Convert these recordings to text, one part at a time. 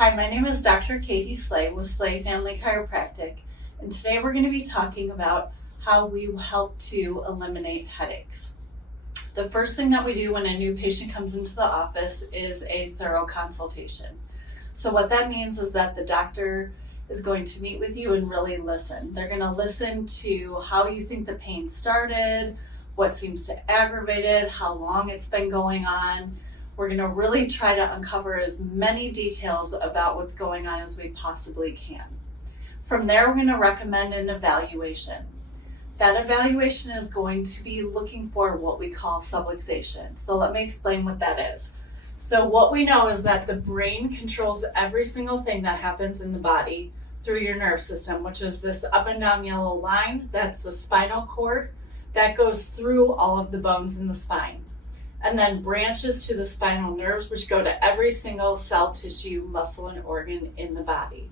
Hi, my name is Dr. Katie Sleigh with Sleigh Family Chiropractic, and today we're going to be talking about how we help to eliminate headaches. The first thing that we do when a new patient comes into the office is a thorough consultation. So what that means is that the doctor is going to meet with you and really listen. They're going to listen to how you think the pain started, what seems to aggravate it, how long it's been going on. We're going to really try to uncover as many details about what's going on as we possibly can. From there, we're going to recommend an evaluation. That evaluation is going to be looking for what we call subluxation. So let me explain what that is. So what we know is that the brain controls every single thing that happens in the body through your nerve system, which is this up and down yellow line. That's the spinal cord that goes through all of the bones in the spine, and then branches to the spinal nerves, which go to every single cell, tissue, muscle, and organ in the body.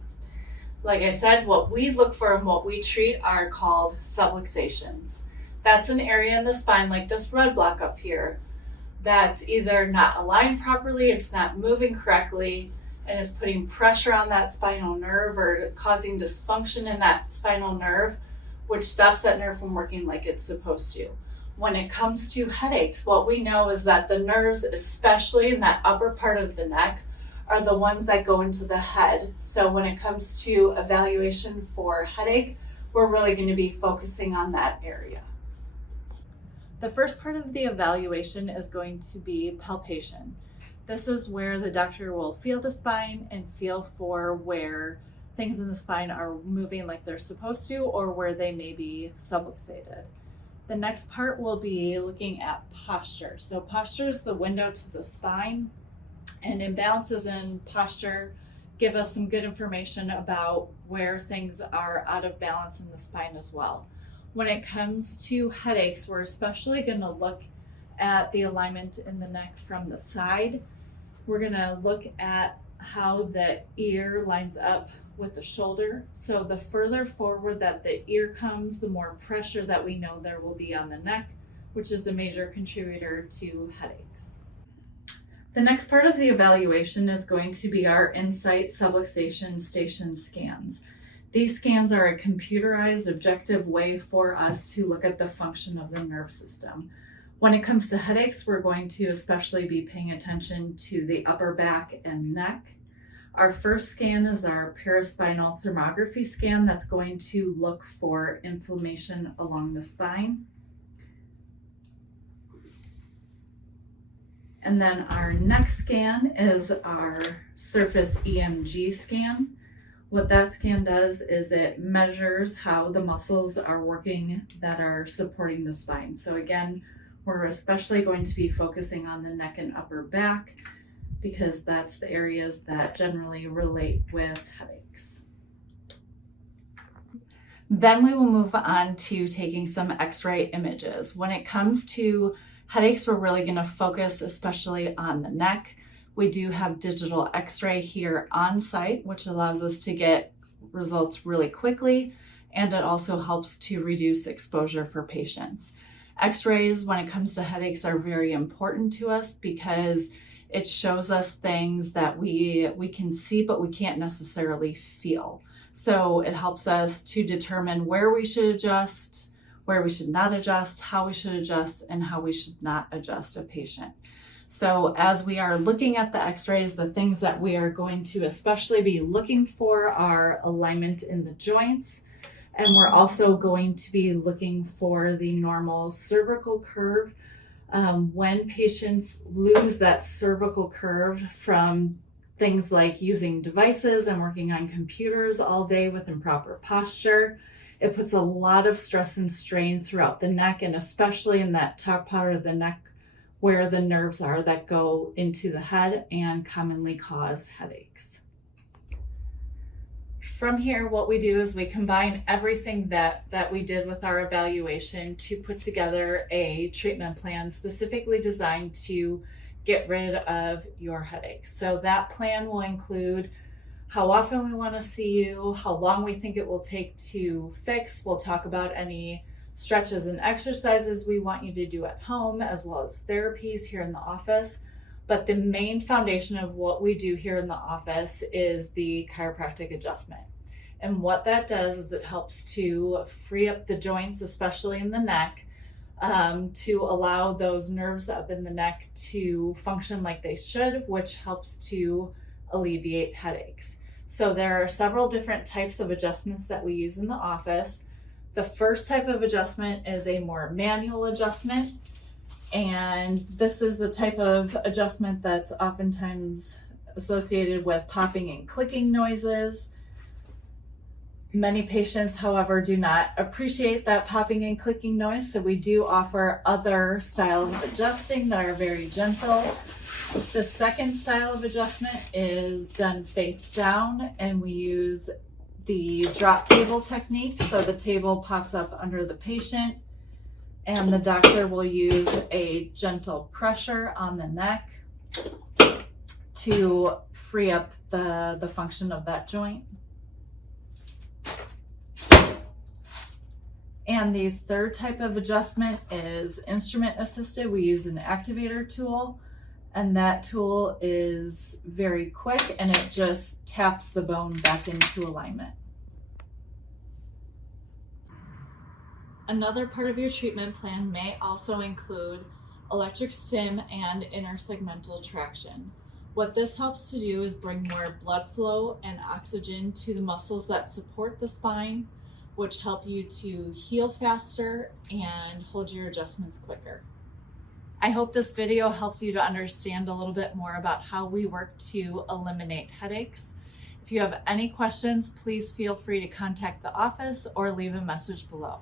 Like I said, what we look for and what we treat are called subluxations. That's an area in the spine, like this red block up here, that's either not aligned properly, it's not moving correctly, and it's putting pressure on that spinal nerve or causing dysfunction in that spinal nerve, which stops that nerve from working like it's supposed to. When it comes to headaches, what we know is that the nerves, especially in that upper part of the neck, are the ones that go into the head. So when it comes to evaluation for headache, we're really going to be focusing on that area. The first part of the evaluation is going to be palpation. This is where the doctor will feel the spine and feel for where things in the spine are moving like they're supposed to or where they may be subluxated. The next part will be looking at posture. So posture is the window to the spine, and imbalances in posture give us some good information about where things are out of balance in the spine as well. When it comes to headaches, we're especially going to look at the alignment in the neck from the side. We're going to look at how the ear lines up with the shoulder. So the further forward that the ear comes, the more pressure that we know there will be on the neck, which is the major contributor to headaches. The next part of the evaluation is going to be our Insight Subluxation Station scans. These scans are a computerized, objective way for us to look at the function of the nerve system. When it comes to headaches, we're going to especially be paying attention to the upper back and neck. Our first scan is our paraspinal thermography scan that's going to look for inflammation along the spine. And then our next scan is our surface EMG scan. What that scan does is it measures how the muscles are working that are supporting the spine. So again, we're especially going to be focusing on the neck and upper back because that's the areas that generally relate with headaches. Then we will move on to taking some X-ray images. When it comes to headaches, we're really going to focus especially on the neck. We do have digital X-ray here on site, which allows us to get results really quickly, and it also helps to reduce exposure for patients. X-rays, when it comes to headaches, are very important to us because it shows us things that we can see, but we can't necessarily feel. So it helps us to determine where we should adjust, where we should not adjust, how we should adjust, and how we should not adjust a patient. So as we are looking at the X-rays, the things that we are going to especially be looking for are alignment in the joints. And we're also going to be looking for the normal cervical curve. When patients lose that cervical curve from things like using devices and working on computers all day with improper posture, it puts a lot of stress and strain throughout the neck, and especially in that top part of the neck where the nerves are that go into the head and commonly cause headaches. From here, what we do is we combine everything that we did with our evaluation to put together a treatment plan specifically designed to get rid of your headaches. So that plan will include how often we want to see you, how long we think it will take to fix. We'll talk about any stretches and exercises we want you to do at home, as well as therapies here in the office. But the main foundation of what we do here in the office is the chiropractic adjustment. And what that does is it helps to free up the joints, especially in the neck, to allow those nerves up in the neck to function like they should, which helps to alleviate headaches. So there are several different types of adjustments that we use in the office. The first type of adjustment is a more manual adjustment. And this is the type of adjustment that's oftentimes associated with popping and clicking noises. Many patients, however, do not appreciate that popping and clicking noise, so we do offer other styles of adjusting that are very gentle. The second style of adjustment is done face down, and we use the drop table technique. So the table pops up under the patient, and the doctor will use a gentle pressure on the neck to free up the function of that joint. And the third type of adjustment is instrument assisted. We use an activator tool, and that tool is very quick and it just taps the bone back into alignment. Another part of your treatment plan may also include electric stim and intersegmental traction. What this helps to do is bring more blood flow and oxygen to the muscles that support the spine, which help you to heal faster and hold your adjustments quicker. I hope this video helped you to understand a little bit more about how we work to eliminate headaches. If you have any questions, please feel free to contact the office or leave a message below.